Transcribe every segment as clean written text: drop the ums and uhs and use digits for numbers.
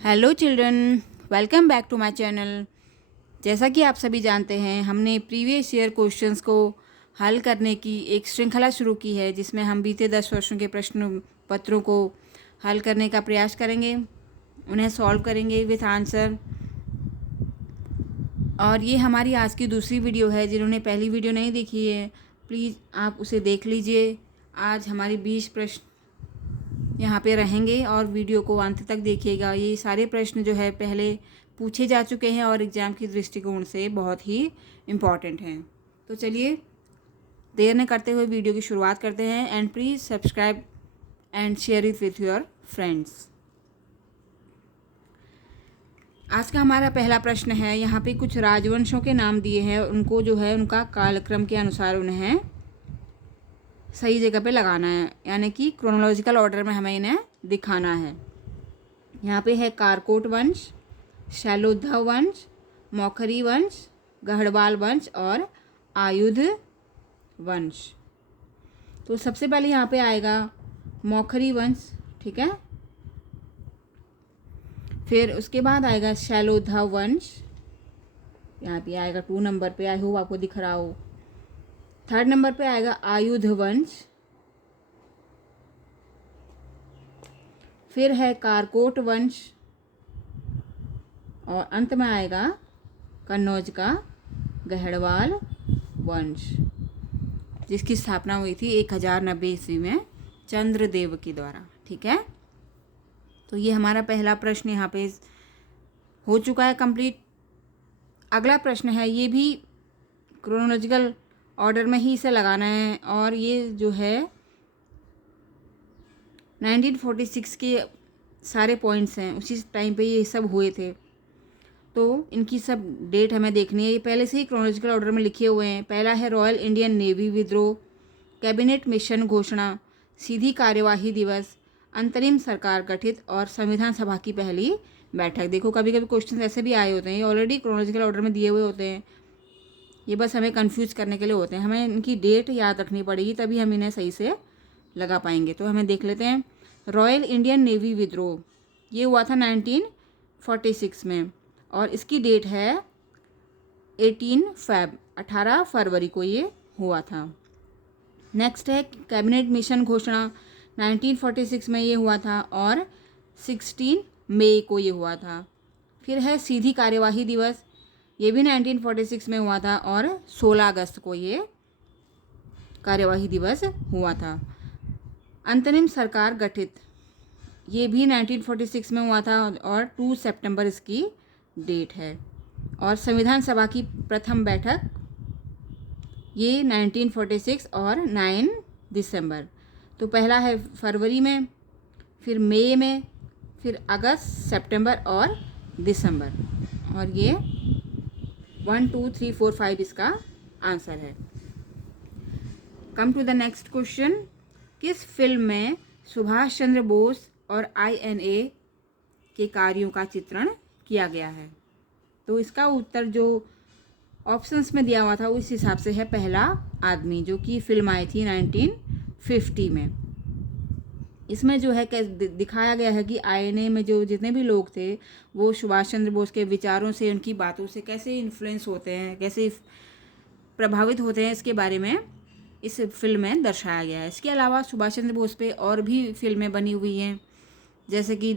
Hello children, welcome back to my channel. जैसा कि आप सभी जानते हैं, हमने प्रीवियस ईयर क्वेश्चंस को हल करने की एक श्रृंखला शुरू की है, जिसमें हम बीते 10 वर्षों के प्रश्न पत्रों को हल करने का प्रयास करेंगे, उन्हें सॉल्व करेंगे विथ आंसर। और ये हमारी आज की दूसरी वीडियो है। जिन्होंने पहली वीडियो नहीं देखी है, प्लीज़ आप उसे देख लीजिए। आज हमारी 20 प्रश्न यहाँ पे रहेंगे और वीडियो को अंत तक देखिएगा। ये सारे प्रश्न जो है पहले पूछे जा चुके हैं और एग्ज़ाम की दृष्टिकोण से बहुत ही इम्पॉर्टेंट हैं। तो चलिए देर न करते हुए वीडियो की शुरुआत करते हैं। And please subscribe and share it with your friends. आज का हमारा पहला प्रश्न है। यहाँ पे कुछ राजवंशों के नाम दिए हैं, उनको जो है उनका कालक्रम के अनुसार उन्हें सही जगह पे लगाना है, यानी कि क्रोनोलॉजिकल ऑर्डर में हमें इन्हें दिखाना है। यहाँ पे है कारकोट वंश, शैलोद्धव वंश, मौखरी वंश, गढ़वाल वंश और आयुध वंश। तो सबसे पहले यहाँ पे आएगा मौखरी वंश, ठीक है। फिर उसके बाद आएगा शैलोद्धव वंश, यहाँ पे आएगा 2 नंबर पे। आई होप आपको दिख रहा हो। 3rd नंबर पे आएगा आयुध वंश। फिर है कारकोट वंश और अंत में आएगा कन्नौज का गढ़वाल वंश, जिसकी स्थापना हुई थी 1090 ईस्वी में चंद्रदेव के द्वारा, ठीक है। तो ये हमारा पहला प्रश्न यहाँ पे हो चुका है कंप्लीट। अगला प्रश्न है, ये भी क्रोनोलॉजिकल ऑर्डर में ही इसे लगाना है और ये जो है 1946 के सारे पॉइंट्स हैं, उसी टाइम पे ये सब हुए थे। तो इनकी सब डेट हमें देखनी है। ये पहले से ही क्रोनोलॉजिकल ऑर्डर में लिखे हुए हैं। पहला है रॉयल इंडियन नेवी विद्रोह, कैबिनेट मिशन घोषणा, सीधी कार्यवाही दिवस, अंतरिम सरकार गठित और संविधान सभा की पहली बैठक। देखो कभी कभी क्वेश्चन ऐसे भी आए होते हैं, ये ऑलरेडी क्रोनोलॉजिकल ऑर्डर में दिए हुए होते हैं, ये बस हमें कंफ्यूज करने के लिए होते हैं। हमें इनकी डेट याद रखनी पड़ेगी, तभी हम इन्हें सही से लगा पाएंगे। तो हमें देख लेते हैं। रॉयल इंडियन नेवी विद्रोह ये हुआ था 1946 में और इसकी डेट है 18 फरवरी को ये हुआ था। नेक्स्ट है कैबिनेट मिशन घोषणा, 1946 में ये हुआ था और 16 मई को ये हुआ था। फिर है सीधी कार्यवाही दिवस, ये भी 1946 में हुआ था और 16 अगस्त को ये कार्यवाही दिवस हुआ था। अंतरिम सरकार गठित, ये भी 1946 में हुआ था और 2 सितंबर इसकी डेट है। और संविधान सभा की प्रथम बैठक ये 1946 और 9 दिसंबर। तो पहला है फरवरी में, फिर मई में, फिर अगस्त, सितंबर और दिसंबर। और ये 1 2 3 4 5 इसका आंसर है। Come to the next question. किस फिल्म में सुभाष चंद्र बोस और INA के कार्यों का चित्रण किया गया है? तो इसका उत्तर जो ऑप्शंस में दिया हुआ था उस हिसाब से है पहला आदमी, जो कि फिल्म आई थी 1950 में। इसमें जो है दिखाया गया है कि INA में जो जितने भी लोग थे वो सुभाष चंद्र बोस के विचारों से, उनकी बातों से कैसे इन्फ्लुएंस होते हैं, कैसे प्रभावित होते हैं, इसके बारे में इस फिल्म में दर्शाया गया है। इसके अलावा सुभाष चंद्र बोस पे और भी फिल्में बनी हुई हैं, जैसे कि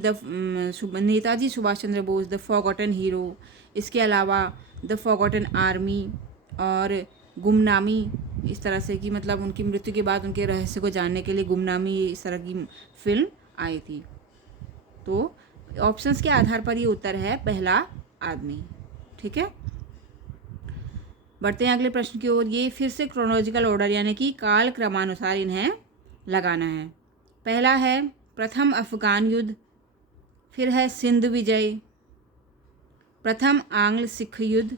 Netaji Subhash Chandra Bose the forgotten hero, इसके अलावा द फॉरगॉटन आर्मी और गुमनामी। इस तरह से कि मतलब उनकी मृत्यु के बाद उनके रहस्य को जानने के लिए गुमनामी, इस तरह की फिल्म आई थी। तो ऑप्शंस के आधार पर ये उत्तर है पहला आदमी, ठीक है। बढ़ते हैं अगले प्रश्न की ओर। ये फिर से क्रोनोलॉजिकल ऑर्डर यानी कि काल क्रमानुसार इन्हें लगाना है। पहला है प्रथम अफगान युद्ध, फिर है सिंध विजय, प्रथम आंग्ल सिख युद्ध,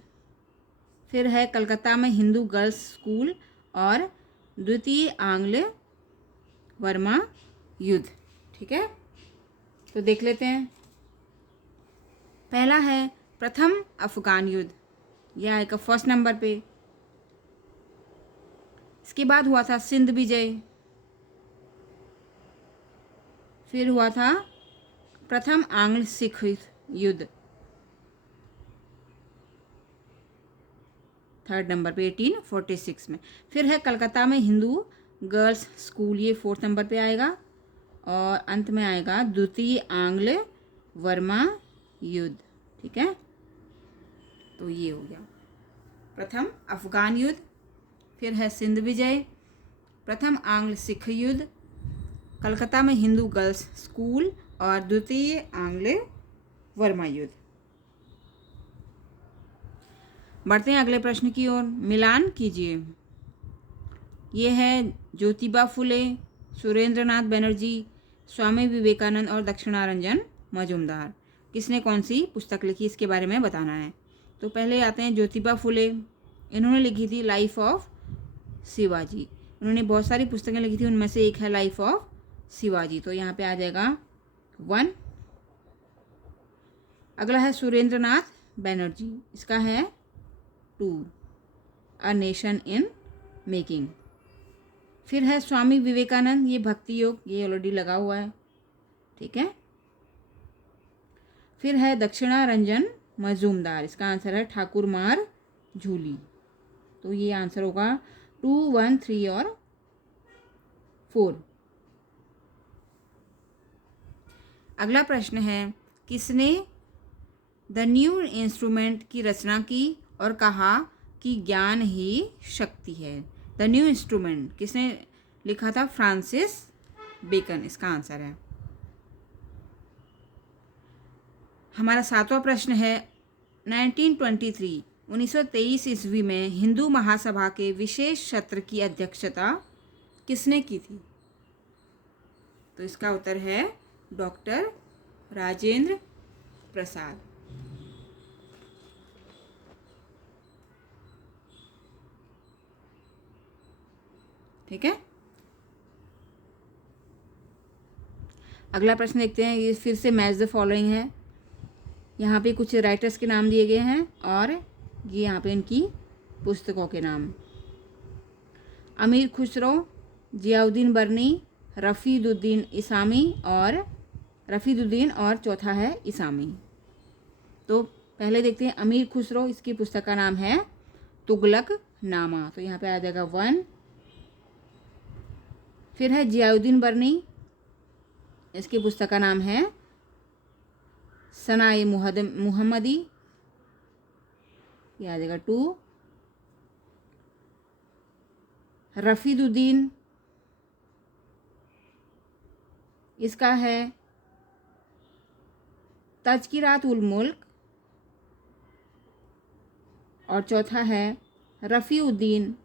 फिर है कलकत्ता में हिंदू गर्ल्स स्कूल और द्वितीय आंग्ल वर्मा युद्ध, ठीक है। तो देख लेते हैं। पहला है प्रथम अफगान युद्ध, यह आएगा 1st नंबर पे। इसके बाद हुआ था सिंध विजय, फिर हुआ था प्रथम आंग्ल सिख युद्ध, युद्ध। थर्ड नंबर पे 1846 में। फिर है कलकत्ता में हिंदू गर्ल्स स्कूल, ये फोर्थ नंबर पे आएगा। और अंत में आएगा द्वितीय आंग्ल वर्मा युद्ध। ठीक है, तो ये हो गया प्रथम अफगान युद्ध, फिर है सिंध विजय, प्रथम आंग्ल सिख युद्ध, कलकत्ता में हिंदू गर्ल्स स्कूल और द्वितीय आंग्ल वर्मा युद्ध। बढ़ते हैं अगले प्रश्न की ओर, मिलान कीजिए। ये है ज्योतिबा फुले, सुरेंद्रनाथ बनर्जी, स्वामी विवेकानंद और दक्षिणारंजन मजूमदार। किसने कौन सी पुस्तक लिखी, इसके बारे में बताना है। तो पहले आते हैं ज्योतिबा फुले। इन्होंने लिखी थी लाइफ ऑफ शिवाजी। उन्होंने बहुत सारी पुस्तकें लिखी थी, उनमें से एक है लाइफ ऑफ शिवाजी, तो यहाँ पे आ जाएगा 1। अगला है सुरेंद्रनाथ बनर्जी, इसका है 2, अ नेशन इन मेकिंग। फिर है स्वामी विवेकानंद, ये भक्ति योग, ये ऑलरेडी लगा हुआ है। ठीक है, फिर है दक्षिणारंजन मजूमदार, इसका आंसर है ठाकुर मार झूली। तो ये आंसर होगा 2, 1, 3 और 4। अगला प्रश्न है, किसने द न्यू इंस्ट्रूमेंट की रचना की और कहा कि ज्ञान ही शक्ति है। द न्यू इंस्ट्रूमेंट किसने लिखा था? फ्रांसिस बेकन, इसका आंसर है। हमारा 7वां प्रश्न है, 1923 ईस्वी में हिंदू महासभा के विशेष सत्र की अध्यक्षता किसने की थी? तो इसका उत्तर है डॉक्टर राजेंद्र प्रसाद। ठीक है, अगला प्रश्न देखते हैं। ये फिर से मैच द फॉलोइंग है। यहाँ पे कुछ राइटर्स के नाम दिए गए हैं और ये यहाँ पे इनकी पुस्तकों के नाम। अमीर खुसरो, जियाउद्दीन बर्नी, रफ़ीदुद्दीन और चौथा है इसामी। तो पहले देखते हैं अमीर खुसरो, इसकी पुस्तक का नाम है तुगलक नामा, तो यहाँ पे आ जाएगा 1। फिर है जियाउद्दीन बर्नी, इसकी पुस्तक का नाम है सनाए मुहम्मदी, ये आ जाएगा 2। रफ़ीदुद्दीन, इसका है तज़किरात उल मुल्क और चौथा है रफ़ीउद्दीन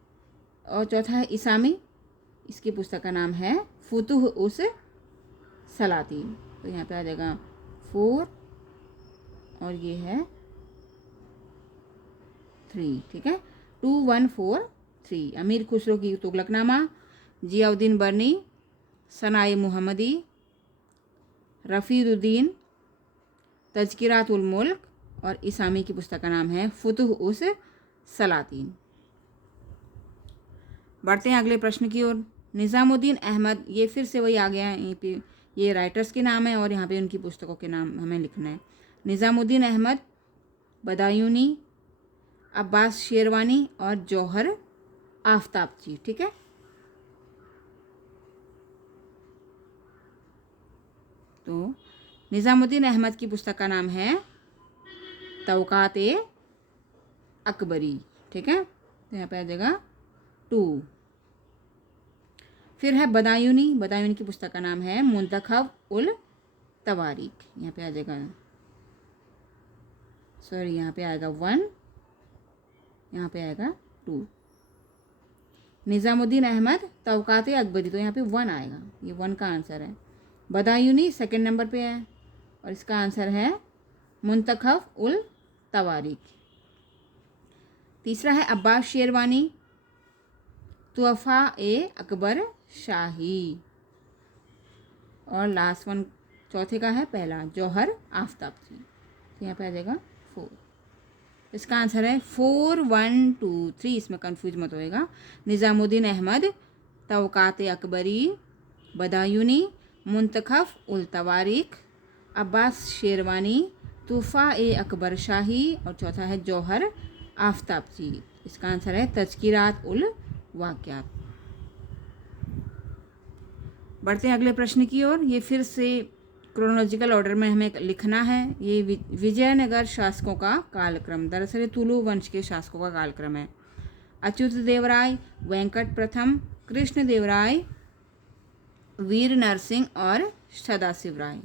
और चौथा है इसामी, इसकी पुस्तक का नाम है फुतुह उस सलातीन। तो यहाँ पे आ जाएगा 4 और ये है 3। ठीक है, 2, 1, 4, 3। अमीर खुसरो की तुगलकनामा, जियाउद्दीन बर्नी, सनाए मुहम्मदी, रफ़ीदुद्दीन, तज़किरात उल मुल्क और इसामी की पुस्तक का नाम है फुतुह उस सलातीन। बढ़ते हैं अगले प्रश्न की ओर। निज़ामुद्दीन अहमद, ये फिर से वही आ गया है, यहीं पे ये राइटर्स के नाम है और यहाँ पे उनकी पुस्तकों के नाम हमें लिखना है। निज़ामुद्दीन अहमद, बदायूनी, अब्बास शेरवानी और जौहर आफ्ताबची। ठीक है, तो निज़ामुद्दीन अहमद की पुस्तक का नाम है तौक़ात-ए अकबरी। ठीक है, तो यहाँ पे आ जाएगा 2। फिर है बदायूनी की पुस्तक का नाम है मुंतखब उल तवारीख, यहाँ पे आ जाएगा यहाँ पे आएगा 1, यहाँ पे आएगा 2। निज़ामुद्दीन अहमद तौक़ात-ए अकबरी, तो यहाँ पे 1 आएगा, ये 1 का आंसर है। बदायूनी सेकंड नंबर पे है और इसका आंसर है मुंतखब उल तवारीख। तीसरा है अब्बास शेरवानी, तुहफ़ा-ए-अकबर शाही और लास्ट वन चौथे का है पहला जौहर आफ्ताबची, तो यहाँ पे आ जाएगा 4। इसका आंसर है 4, 1, 2, 3, इसमें कंफ्यूज मत होएगा। निज़ामुद्दीन अहमद तौक़ात-ए अकबरी, बदायूनी, मुंतखब उल तवारीख, अब्बास शेरवानी, तोहफ़ा ए अकबर शाही और चौथा है जौहर आफ्ताबची। इसका आंसर है तज़किरात उल वाक़ियात। बढ़ते हैं अगले प्रश्न की ओर। ये फिर से क्रोनोलॉजिकल ऑर्डर में हमें लिखना है। ये विजयनगर शासकों का कालक्रम, दरअसल तुलु वंश के शासकों का कालक्रम है। अच्युत देवराय, वेंकट प्रथम, कृष्ण देवराय, वीर नरसिंह और सदाशिव राय।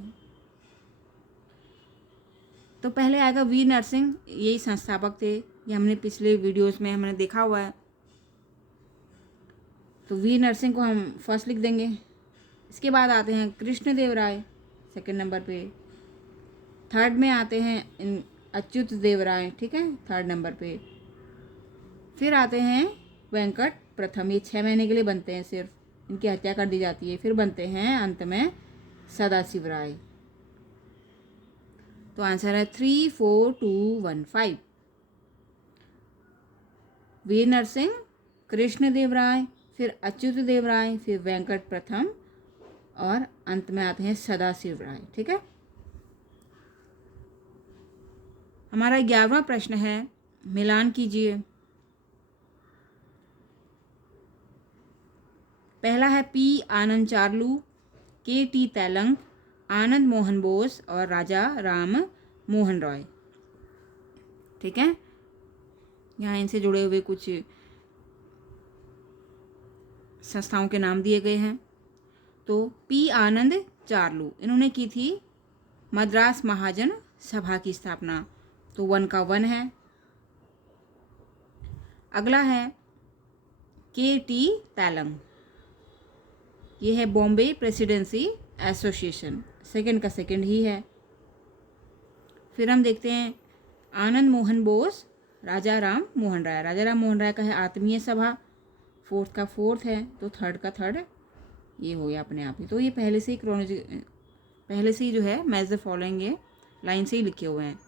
तो पहले आएगा वीर नरसिंह, यही संस्थापक थे। ये हमने पिछले वीडियोस में हमने देखा हुआ है। तो वीर नरसिंह को हम फर्स्ट लिख देंगे। इसके बाद आते हैं कृष्ण देव राय सेकेंड नंबर पे। थर्ड में आते हैं अच्युत देव राय, ठीक है, थर्ड नंबर पे। फिर आते हैं वेंकट प्रथम, ये 6 महीने के लिए बनते हैं, सिर्फ इनकी हत्या कर दी जाती है। फिर बनते हैं अंत में सदाशिव राय। तो आंसर है 3, 4, 2, 1, 5। वीर नरसिंह, कृष्ण देव राय, फिर अच्युत देव राय, फिर वेंकट प्रथम और अंत में आते हैं सदाशिव राय, ठीक है। हमारा 11वां प्रश्न है, मिलान कीजिए। पहला है पी आनंद चार्लू, के टी तैलंग, आनंद मोहन बोस और राजा राम मोहन रॉय, ठीक है। यहाँ इनसे जुड़े हुए कुछ संस्थाओं के नाम दिए गए हैं। तो पी आनंद चार्लू, इन्होंने की थी मद्रास महाजन सभा की स्थापना, तो 1 का 1 है। अगला है के टी तैलंग, ये है बॉम्बे प्रेसिडेंसी एसोसिएशन, सेकंड का सेकंड ही है। फिर हम देखते हैं आनंद मोहन बोस, राजा राम मोहन राय। राजा राम मोहन राय का है आत्मीय सभा, फोर्थ का फोर्थ है, तो थर्ड का थर्ड ये हो गया अपने आप ही। तो ये पहले से ही जो है मैच द फॉलोइंग ये लाइन से ही लिखे हुए हैं।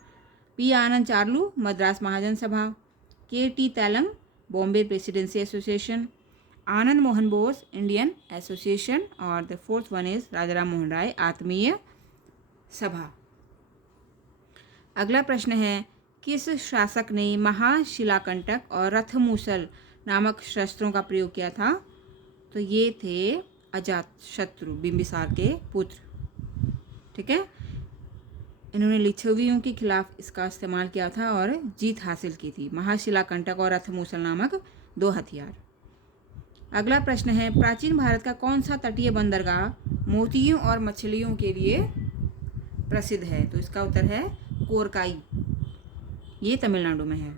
P Anand Charlu Madras Mahajan Sabha, K T Telang Bombay presidency association, Anand Mohan Bose Indian association और the fourth one is Raja Ram Mohan Roy Atmiya Sabha. अगला प्रश्न है, किस शासक ने महाशिलाकंटक और रथमूसल नामक शस्त्रों का प्रयोग किया था? तो ये थे अजातशत्रु, बिंबिसार के पुत्र, ठीक है। इन्होंने लिच्छवियों के खिलाफ इसका इस्तेमाल किया था और जीत हासिल की थी। महाशिलाकंटक और रथमूसल नामक 2 हथियार। अगला प्रश्न है, प्राचीन भारत का कौन सा तटीय बंदरगाह मोतियों और मछलियों के लिए प्रसिद्ध है? तो इसका उत्तर है कोरकाई, ये तमिलनाडु में है।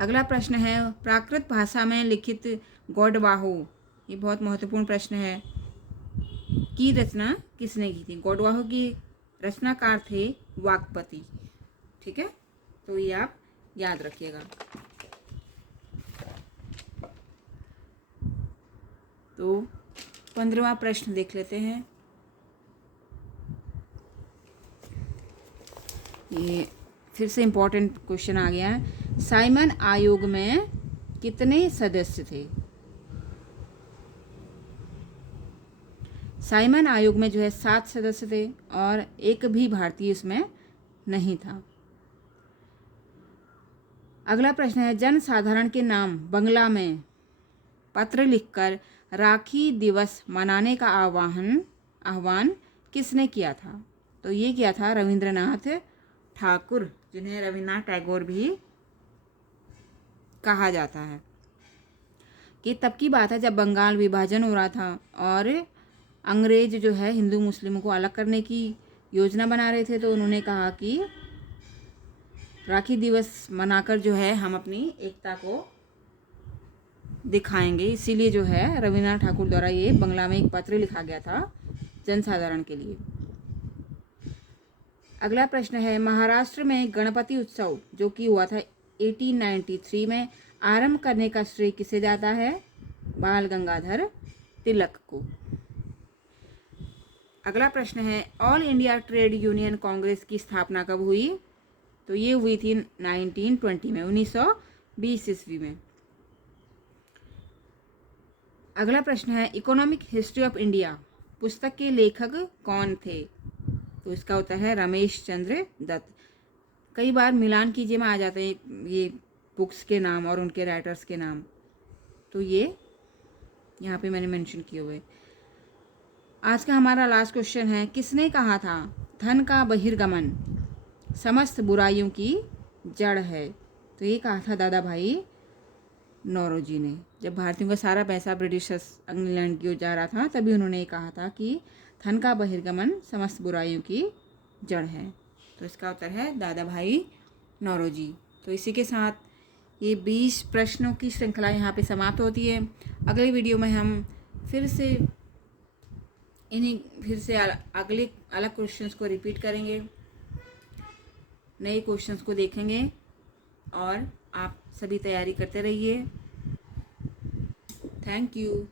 अगला प्रश्न है, प्राकृत भाषा में लिखित गौडवाहो, ये बहुत महत्वपूर्ण प्रश्न है, की रचना किसने की थी? गौडवाहो की रचनाकार थे वाकपति, ठीक है। तो ये आप याद रखिएगा। तो 15वां प्रश्न देख लेते हैं। ये फिर से इम्पोर्टेंट क्वेश्चन आ गया है। साइमन आयोग में कितने सदस्य थे? साइमन आयोग में जो है 7 सदस्य थे और एक भी भारतीय इसमें नहीं था। अगला प्रश्न है, जन साधारण के नाम बंगला में पत्र लिखकर राखी दिवस मनाने का आह्वान किसने किया था? तो ये किया था रविंद्रनाथ ठाकुर, जिन्हें रविन्द्रनाथ टैगोर भी कहा जाता है। कि तब की बात है जब बंगाल विभाजन हो रहा था और अंग्रेज जो है हिंदू मुस्लिमों को अलग करने की योजना बना रहे थे। तो उन्होंने कहा कि राखी दिवस मनाकर जो है हम अपनी एकता को दिखाएंगे। इसीलिए जो है रविन्द्रनाथ ठाकुर द्वारा ये बंगला में एक पत्र लिखा गया था जनसाधारण के लिए। अगला प्रश्न है, महाराष्ट्र में गणपति उत्सव जो कि हुआ था 1893 में, आरंभ करने का श्रेय किसे जाता है? बाल गंगाधर तिलक को। अगला प्रश्न है, all India trade union Congress की स्थापना कब हुई? तो ये हुई थी 1920 में, 1920 ईस्वी में। अगला प्रश्न है, इकोनॉमिक हिस्ट्री ऑफ इंडिया पुस्तक के लेखक कौन थे? तो इसका उत्तर है रमेश चंद्र दत्त। कई बार मिलान कीजिए में आ जाते हैं ये बुक्स के नाम और उनके राइटर्स के नाम, तो ये यहाँ पे मैंने मेंशन किए हुए। आज का हमारा लास्ट क्वेश्चन है, किसने कहा था धन का बहिर्गमन समस्त बुराइयों की जड़ है? तो ये कहा था दादा भाई नौरोजी ने। जब भारतीयों का सारा पैसा ब्रिटिशर्स इंग्लैंड की ओर जा रहा था, तभी उन्होंने ये कहा था कि धन का बहिर्गमन समस्त बुराइयों की जड़ है। तो इसका उत्तर है दादा भाई नौरोजी। तो इसी के साथ ये 20 प्रश्नों की श्रृंखला यहाँ पे समाप्त होती है। अगले वीडियो में हम फिर से अगले अलग क्वेश्चंस को रिपीट करेंगे, नए क्वेश्चंस को देखेंगे और आप सभी तैयारी करते रहिए। Thank you.